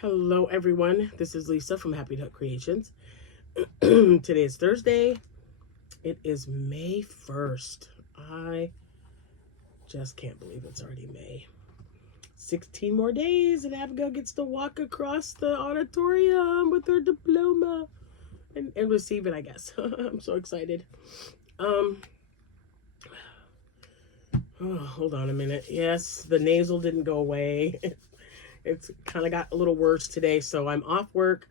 Hello everyone, this is Lisa from Happytohook Creations. Today is Thursday. It is May 1st. I just can't believe it's already May. 16 more days and Abigail gets to walk across the auditorium with her diploma and receive it, I guess. I'm so excited. Hold on a minute. Yes, the nasal didn't go away. It's kind of got a little worse today, so I'm off work.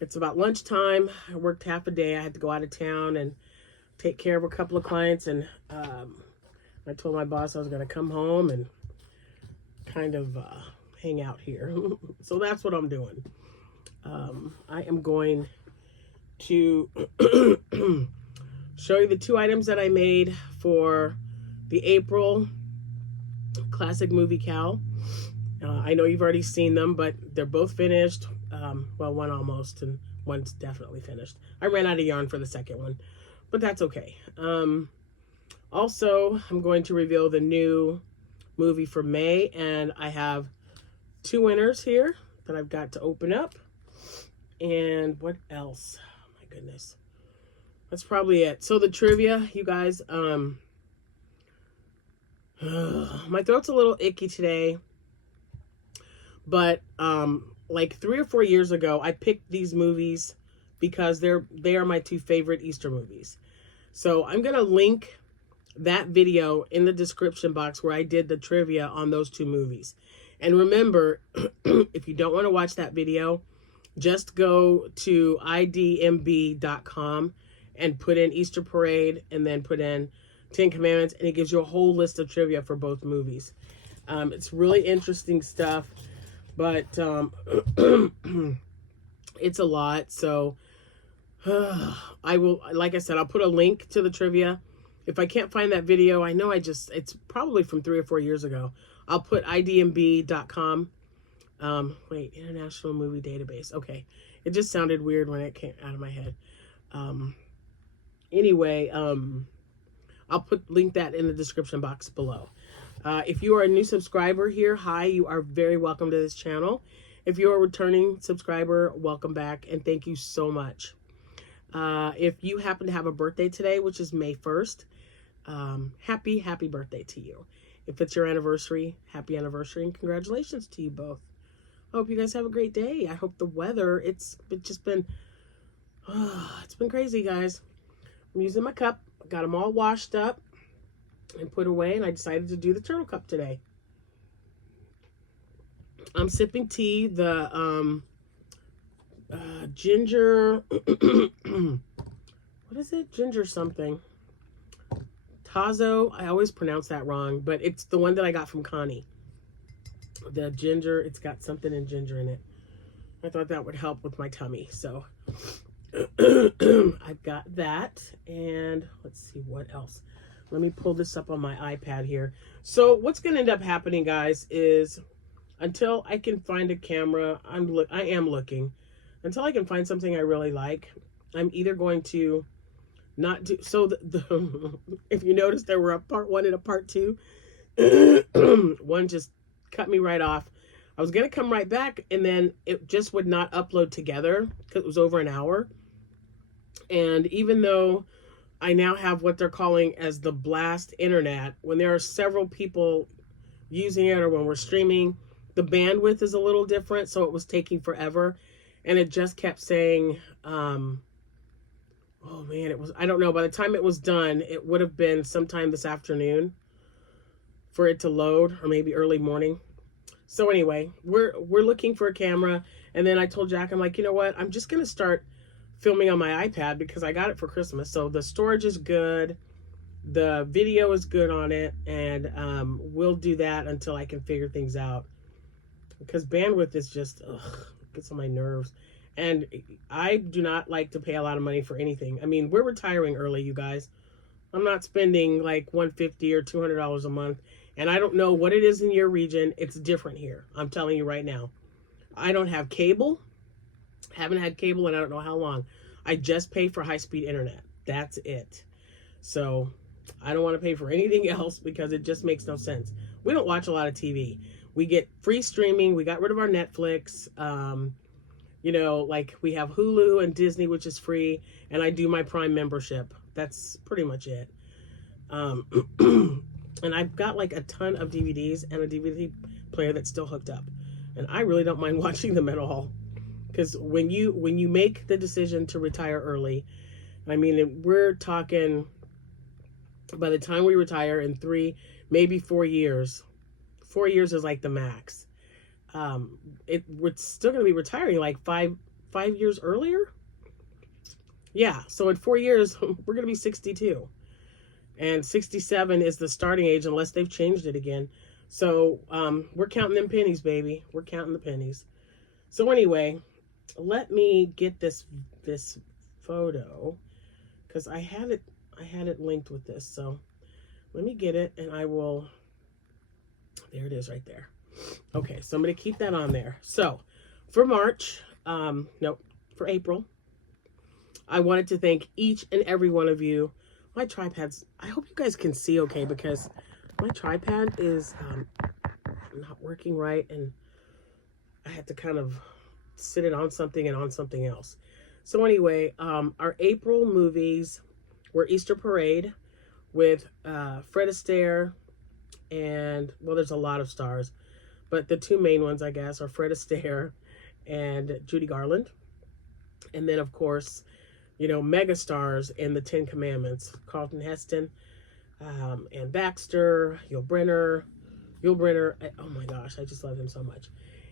It's about lunchtime. I worked half a day. I had to go out of town and take care of a couple of clients, and I told my boss I was going to come home and kind of hang out here. So that's what I'm doing. I am going to show you the two items that I made for the April Classic Movie Cal. I know you've already seen them, but they're both finished. Well, one almost, and one's definitely finished. I ran out of yarn for the second one, but that's okay. Also, I'm going to reveal the new movie for May, and I have two winners here that I've got to open up. And what else? Oh, my goodness. That's probably it. So the trivia, you guys, my throat's a little icky today. But like 3 or 4 years ago, I picked these movies because they are my two favorite Easter movies. So I'm going to link that video in the description box where I did the trivia on those two movies. And remember, if you don't want to watch that video, just go to idmb.com and put in Easter Parade and then put in 10 Commandments, and it gives you a whole list of trivia for both movies. It's really interesting stuff. But it's a lot, so I will, like I said, I'll put a link to the trivia. If I can't find that video, I know it's probably from 3 or 4 years ago. I'll put idmb.com. Wait, International Movie Database. Okay, it just sounded weird when it came out of my head. Anyway, I'll link that in the description box below. If you are a new subscriber here, hi, you are very welcome to this channel. If you're a returning subscriber, welcome back, and thank you so much. If you happen to have a birthday today, which is May 1st, happy birthday to you. If it's your anniversary, happy anniversary, and congratulations to you both. I hope you guys have a great day. I hope the weather, it's been crazy, guys. I'm using my cup. I got them all washed up and put away, and I decided to do the turtle cup today. I'm sipping tea, the ginger, what is it? Ginger something. Tazo, I always pronounce that wrong, but it's the one that I got from Connie. The ginger, it's got something in ginger in it. I thought that would help with my tummy, so I've got that, and let's see what else. Let me pull this up on my iPad here. So what's going to end up happening, guys, is until I can find a camera, I am looking. Until I can find something I really like, I'm either going to not do... So if you notice, there were a part 1 and a part 2. One just cut me right off. I was going to come right back, and then it just would not upload together because it was over an hour. And even though I now have what they're calling as the blast internet, when there are several people using it or when we're streaming, the bandwidth is a little different, so it was taking forever, and it just kept saying, oh man, it was, I don't know, by the time it was done, it would have been sometime this afternoon for it to load, or maybe early morning. So anyway, we're looking for a camera, and then I told Jack, I'm like, you know what, I'm just going to start filming on my iPad because I got it for Christmas. So the storage is good, the video is good on it, and we'll do that until I can figure things out, because bandwidth is just gets on my nerves, and I do not like to pay a lot of money for anything. I mean, we're retiring early, you guys. I'm not spending like $150 or $200 a month, and I don't know what it is in your region. It's different here. I'm telling you right now. I don't have cable. Haven't had cable in I don't know how long. I just pay for high-speed internet. That's it. So I don't want to pay for anything else because it just makes no sense. We don't watch a lot of TV. We get free streaming. We got rid of our Netflix. You know, like we have Hulu and Disney, which is free, and I do my Prime membership. That's pretty much it. And I've got like a ton of DVDs and a DVD player that's still hooked up, and I really don't mind watching them at all. Because when you make the decision to retire early, I mean, we're talking by the time we retire in 3, maybe 4 years. 4 years is like the max. We're still going to be retiring like five years earlier. Yeah, so in 4 years we're going to be 62, and 67 is the starting age unless they've changed it again. So we're counting them pennies, baby. We're counting the pennies. So anyway, let me get this photo, because I had it linked with this. So let me get it, and I will. There it is right there. Okay, so I'm going to keep that on there. So for March, nope, for April, I wanted to thank each and every one of you. My tripods, I hope you guys can see okay, because my tripod is not working right, and I had to kind of sit it on something and on something else. So anyway, our April movies were Easter Parade with Fred Astaire, and, well, there's a lot of stars, but the 2 main ones, I guess, are Fred Astaire and Judy Garland. And then, of course, you know, mega stars in the 10 Commandments, Carlton Heston, Ann Baxter, Yul Brynner. Oh my gosh, I just love him so much.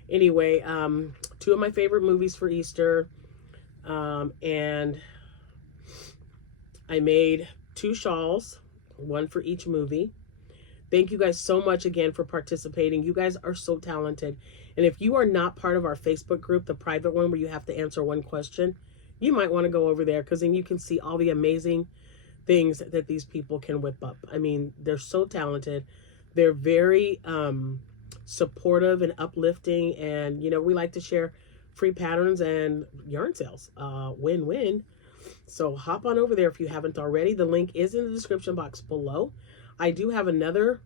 Anyway, 2 of my favorite movies for Easter. And I made 2 shawls, 1 for each movie. Thank you guys so much again for participating. You guys are so talented. And if you are not part of our Facebook group, the private one where you have to answer 1 question, you might want to go over there, because then you can see all the amazing things that these people can whip up. I mean, they're so talented. They're very supportive and uplifting. And, you know, we like to share free patterns and yarn sales. Win-win. So hop on over there if you haven't already. The link is in the description box below. I do have another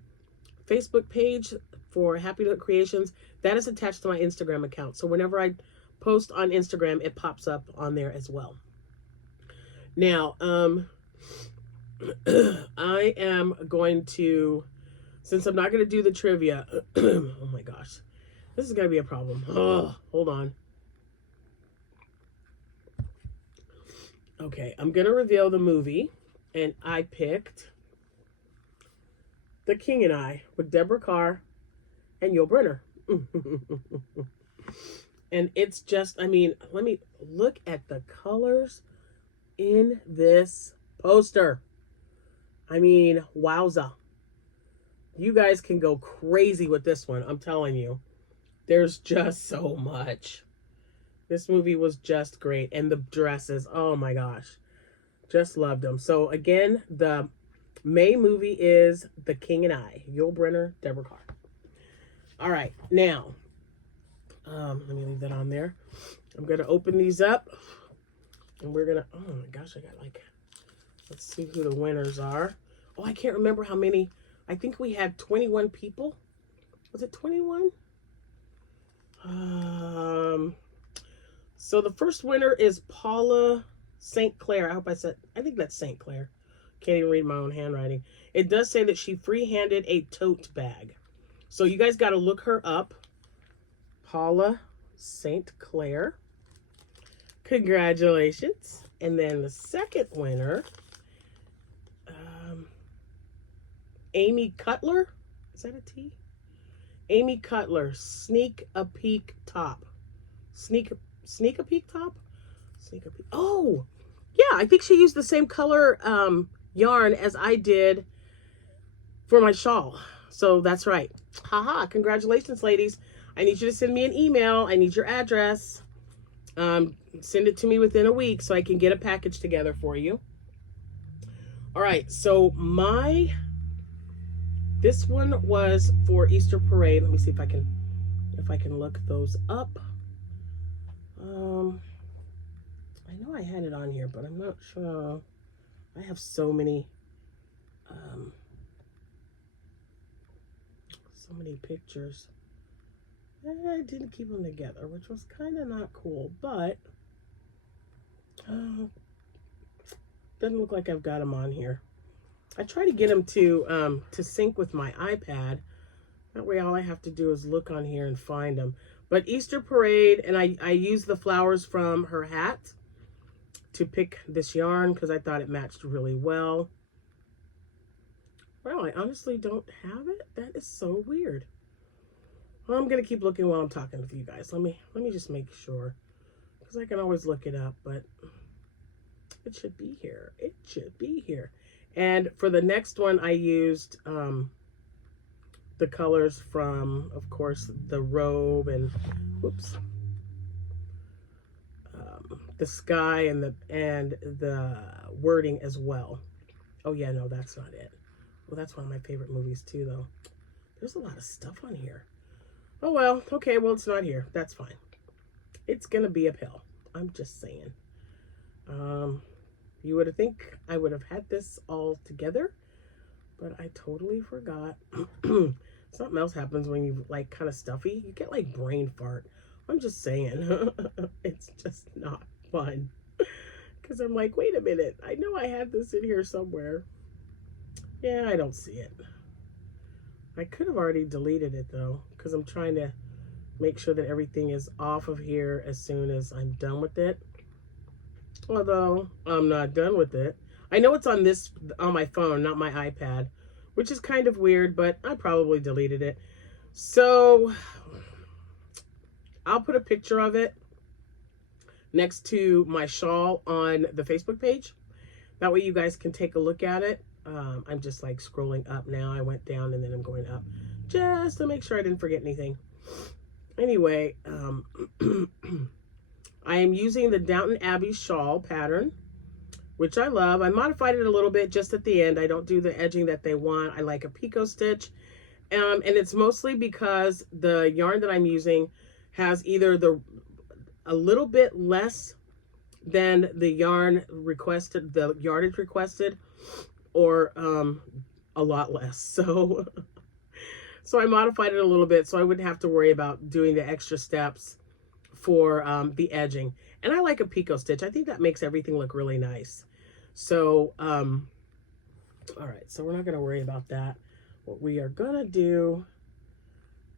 Facebook page for Happytohook Creations that is attached to my Instagram account. So whenever I post on Instagram, it pops up on there as well. Now, I am going to, since I'm not going to do the trivia, oh my gosh, this is going to be a problem. Oh, hold on. Okay, I'm going to reveal the movie, and I picked The King and I with Deborah Carr and Yul Brynner. And it's just, I mean, let me look at the colors in this poster. I mean, wowza. You guys can go crazy with this one. I'm telling you. There's just so much. This movie was just great. And the dresses, oh my gosh. Just loved them. So again, the May movie is The King and I. Yul Brynner, Deborah Carr. All right, now, let me leave that on there. I'm going to open these up, and we're going to, oh my gosh, I got like, let's see who the winners are. Oh, I can't remember how many. I think we had 21 people. Was it 21? So the first winner is Paula St. Clair. I think that's St. Clair. Can't even read my own handwriting. It does say that she free-handed a tote bag. So you guys got to look her up. Paula St. Clair. Congratulations. And then the second winner, Amy Cutler. Is that a T? Amy Cutler, Sneak a Peek Top. Sneak a Peek Top? Sneak a Peek. Oh, yeah, I think she used the same color yarn as I did for my shawl. So that's right. Haha, congratulations, ladies. I need you to send me an email. I need your address. Send it to me within a week so I can get a package together for you. All right, so this one was for Easter Parade. Let me see if I can look those up. I know I had it on here, but I'm not sure. I have so many pictures. I didn't keep them together, which was kind of not cool, but doesn't look like I've got them on here. I try to get them to sync with my iPad. That way all I have to do is look on here and find them. But Easter Parade, and I used the flowers from her hat to pick this yarn because I thought it matched really well. Wow, I honestly don't have it? That is so weird. Well, I'm going to keep looking while I'm talking with you guys. Let me just make sure. Because I can always look it up, but it should be here. It should be here. And for the next one, I used the colors from, of course, the robe and, whoops, the sky and the wording as well. Oh yeah, no, that's not it. Well, that's one of my favorite movies too, though. There's a lot of stuff on here. Oh well, okay, well, it's not here. That's fine. It's gonna be a pill. I'm just saying. You would think I would have had this all together, but I totally forgot. Something else happens when you like kind of stuffy. You get like brain fart. I'm just saying. It's just not fun. Because I'm like, wait a minute. I know I had this in here somewhere. Yeah, I don't see it. I could have already deleted it though, because I'm trying to make sure that everything is off of here as soon as I'm done with it. Although I'm not done with it. I know it's on my phone, not my iPad, which is kind of weird, but I probably deleted it. So I'll put a picture of it next to my shawl on the Facebook page. That way you guys can take a look at it. I'm just like scrolling up now. I went down and then I'm going up just to make sure I didn't forget anything. Anyway, I am using the Downton Abbey shawl pattern, which I love. I modified it a little bit just at the end. I don't do the edging that they want. I like a picot stitch. And it's mostly because the yarn that I'm using has either a little bit less than the yarn requested, the yardage requested, or a lot less. So I modified it a little bit so I wouldn't have to worry about doing the extra steps for the edging. And I like a picot stitch. I think that makes everything look really nice. So all right, so we're not going to worry about that. What we are going to do,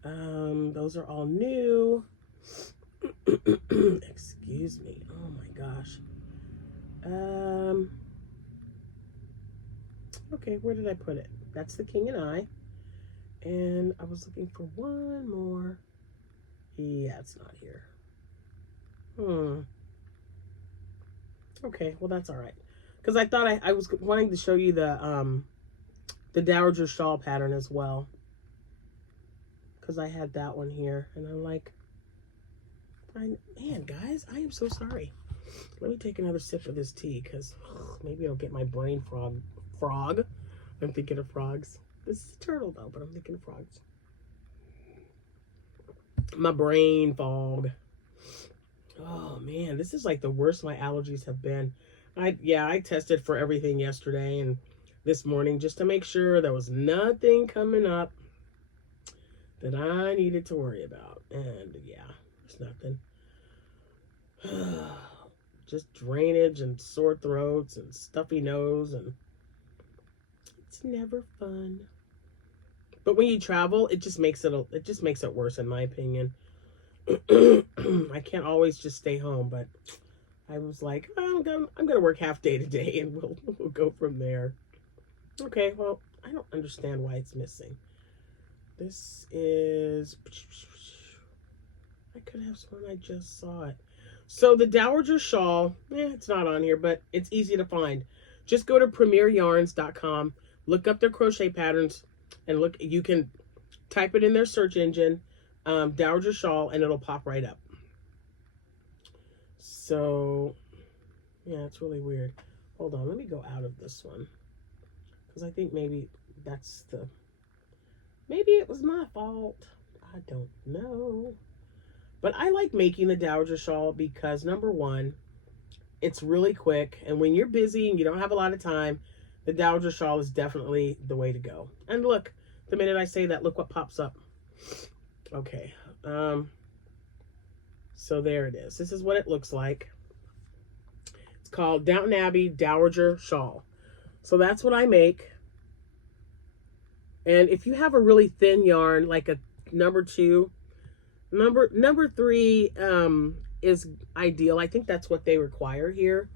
those are all new. Excuse me. Oh my gosh. Okay, where did I put it? That's the King and I. And I was looking for one more. Yeah, it's not here. Okay, well that's all right. Because I thought I was wanting to show you the Dowager shawl pattern as well. Because I had that one here. And I'm like, man, guys, I am so sorry. Let me take another sip of this tea because maybe it'll get my brain frog. I'm thinking of frogs. This is a turtle though, but I'm thinking of frogs. My brain fog. Oh man, this is like the worst my allergies have been. I tested for everything yesterday and this morning just to make sure there was nothing coming up that I needed to worry about. And yeah, there's nothing. Just drainage and sore throats and stuffy nose, and it's never fun. But when you travel, it just makes it worse in my opinion. I can't always just stay home, but I was like, oh, I'm gonna work half day today, and we'll go from there. Okay, well, I don't understand why it's missing. This is, I could have sworn I just saw it. So the Dowager shawl, it's not on here, but it's easy to find. Just go to premieryarns.com, look up their crochet patterns, and look. You can type it in their search engine, Dowager shawl, and it'll pop right up. So, yeah, it's really weird. Hold on, let me go out of this one. Because I think maybe maybe it was my fault. I don't know. But I like making the Dowager shawl because, number one, it's really quick. And when you're busy and you don't have a lot of time, the Dowager shawl is definitely the way to go. And look, the minute I say that, look what pops up. Okay, So there it is. This is what it looks like. It's called Downton Abbey Dowager Shawl. So that's what I make. And if you have a really thin yarn, like a number 2, number 3 is ideal. I think that's what they require here.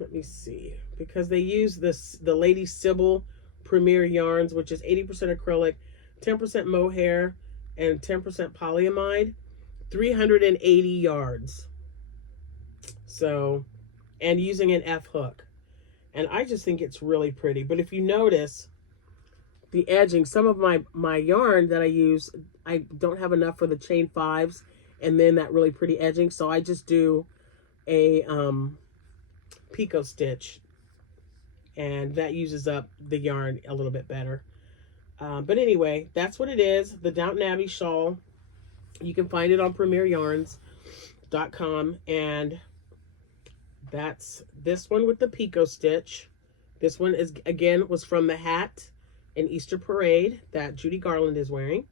Let me see, because they use the Lady Sybil Premier yarns, which is 80% acrylic, 10% mohair, and 10% polyamide, 380 yards. So, and using an F hook. And I just think it's really pretty. But if you notice the edging, some of my yarn that I use, I don't have enough for the chain 5s and then that really pretty edging. So I just do a picot stitch, and that uses up the yarn a little bit better. But anyway, that's what it is, the Downton Abbey shawl. You can find it on premieryarns.com, and that's this one with the picot stitch. This one is, again, was from the hat in Easter Parade that Judy Garland is wearing.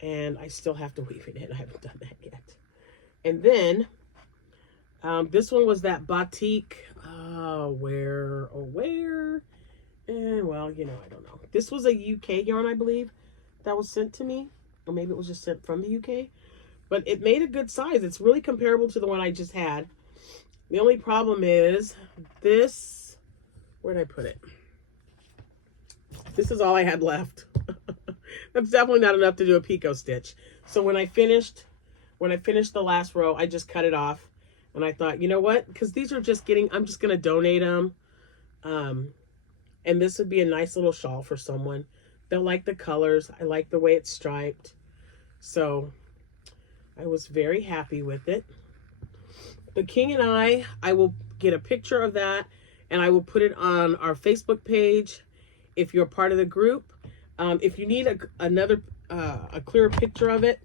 And I still have to weave it in. I haven't done that yet. And then this one was that batik. Where? And well, you know, I don't know. This was a UK yarn, I believe, that was sent to me. Or maybe it was just sent from the UK. But it made a good size. It's really comparable to the one I just had. The only problem is this. Where'd I put it? This is all I had left. That's definitely not enough to do a picot stitch. So when I finished the last row, I just cut it off. And I thought, you know what? Because these are just I'm just going to donate them. And this would be a nice little shawl for someone. They'll like the colors. I like the way it's striped. So I was very happy with it. The King and I will get a picture of that, and I will put it on our Facebook page if you're part of the group. If you need a clearer picture of it,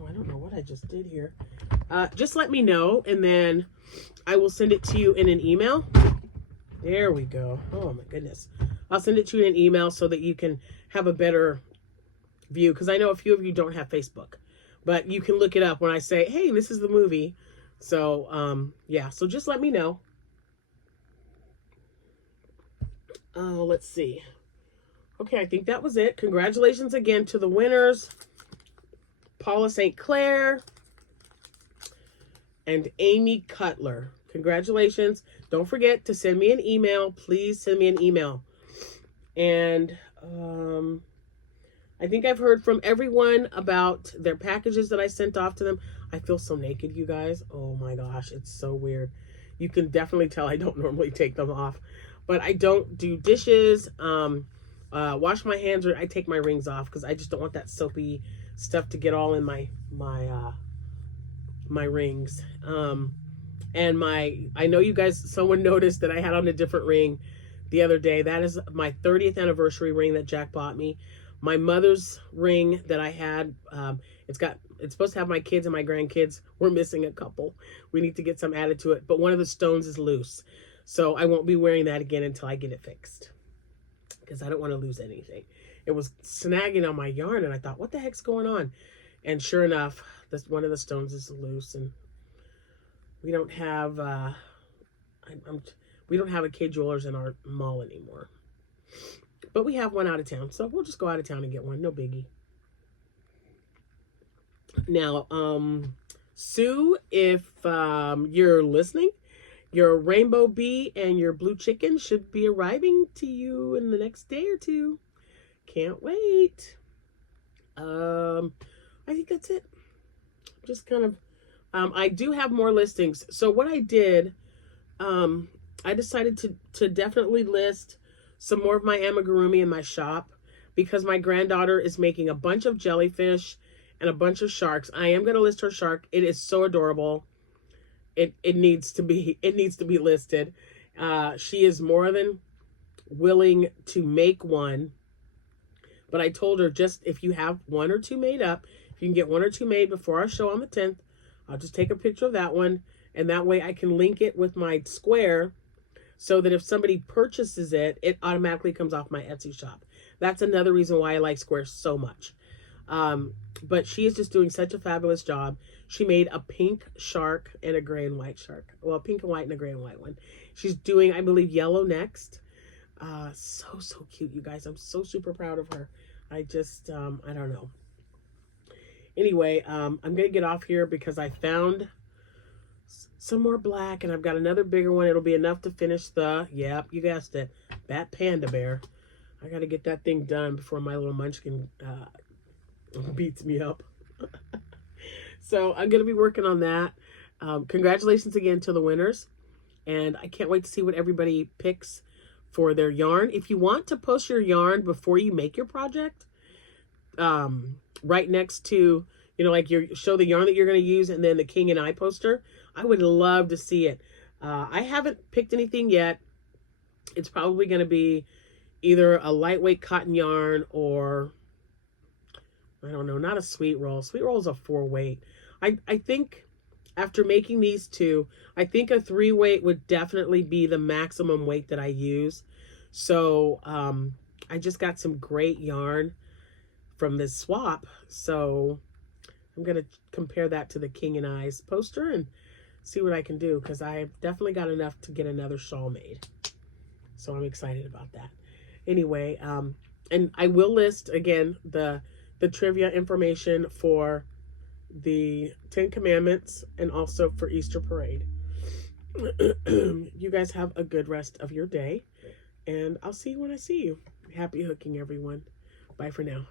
oh, I don't know what I just did here. Just let me know, and then I will send it to you in an email. There we go. Oh my goodness. I'll send it to you in an email so that you can have a better view, because I know a few of you don't have Facebook, but you can look it up when I say, hey, this is the movie. So, yeah, so just let me know. Let's see. Okay, I think that was it. Congratulations again to the winners, Paula St. Clair and Amy Cutler. Congratulations. Don't forget to send me an email. Please send me an email. And I think I've heard from everyone about their packages that I sent off to them. I feel so naked, you guys. Oh my gosh, it's so weird. You can definitely tell I don't normally take them off. But I don't do dishes, wash my hands, or I take my rings off because I just don't want that soapy stuff to get all in my rings. And I know you guys, someone noticed that I had on a different ring the other day. That is my 30th anniversary ring that Jack bought me. My mother's ring that I had, it's supposed to have my kids and my grandkids. We're missing a couple. We need to get some added to it. But one of the stones is loose. So I won't be wearing that again until I get it fixed, because I don't want to lose anything. It was snagging on my yarn, and I thought, what the heck's going on? And sure enough, one of the stones is loose, and we don't have we don't have a K Jewelers in our mall anymore. But we have one out of town, so we'll just go out of town and get one. No biggie. Now, Sue, if you're listening, your rainbow bee and your blue chicken should be arriving to you in the next day or two. Can't wait. I think that's it. Just kind of, I do have more listings. So what I did, I decided to definitely list some more of my amigurumi in my shop, because my granddaughter is making a bunch of jellyfish and a bunch of sharks. I am going to list her shark. It is so adorable. It needs to be listed. She is more than willing to make one, but I told her, just if you have one or two made up, if you can get one or two made before our show on the 10th, I'll just take a picture of that one, and that way I can link it with my square, so that if somebody purchases it, it automatically comes off my Etsy shop. That's another reason why I like Square so much. But she is just doing such a fabulous job. She made a pink shark and a gray and white shark. Well, pink and white and a gray and white one. She's doing, I believe, yellow next. So cute, you guys. I'm so super proud of her. I just, I don't know. Anyway, I'm going to get off here because I found some more black and I've got another bigger one. It'll be enough to finish the, yep, you guessed it, that panda bear. I got to get that thing done before my little munchkin beats me up. So I'm going to be working on that. Congratulations again to the winners. And I can't wait to see what everybody picks for their yarn. If you want to post your yarn before you make your project, right next to, you know, like show the yarn that you're going to use and then the King and I poster, I would love to see it. I haven't picked anything yet. It's probably going to be either a lightweight cotton yarn or, I don't know, not a sweet roll. Sweet roll is a 4-weight. I think after making these two, I think a 3-weight would definitely be the maximum weight that I use. So I just got some great yarn from this swap. So I'm going to compare that to the King and I's poster and see what I can do, because I've definitely got enough to get another shawl made. So I'm excited about that. Anyway, and I will list again the trivia information for the 10 Commandments and also for Easter Parade. You guys have a good rest of your day, and I'll see you when I see you. Happy hooking, everyone. Bye for now.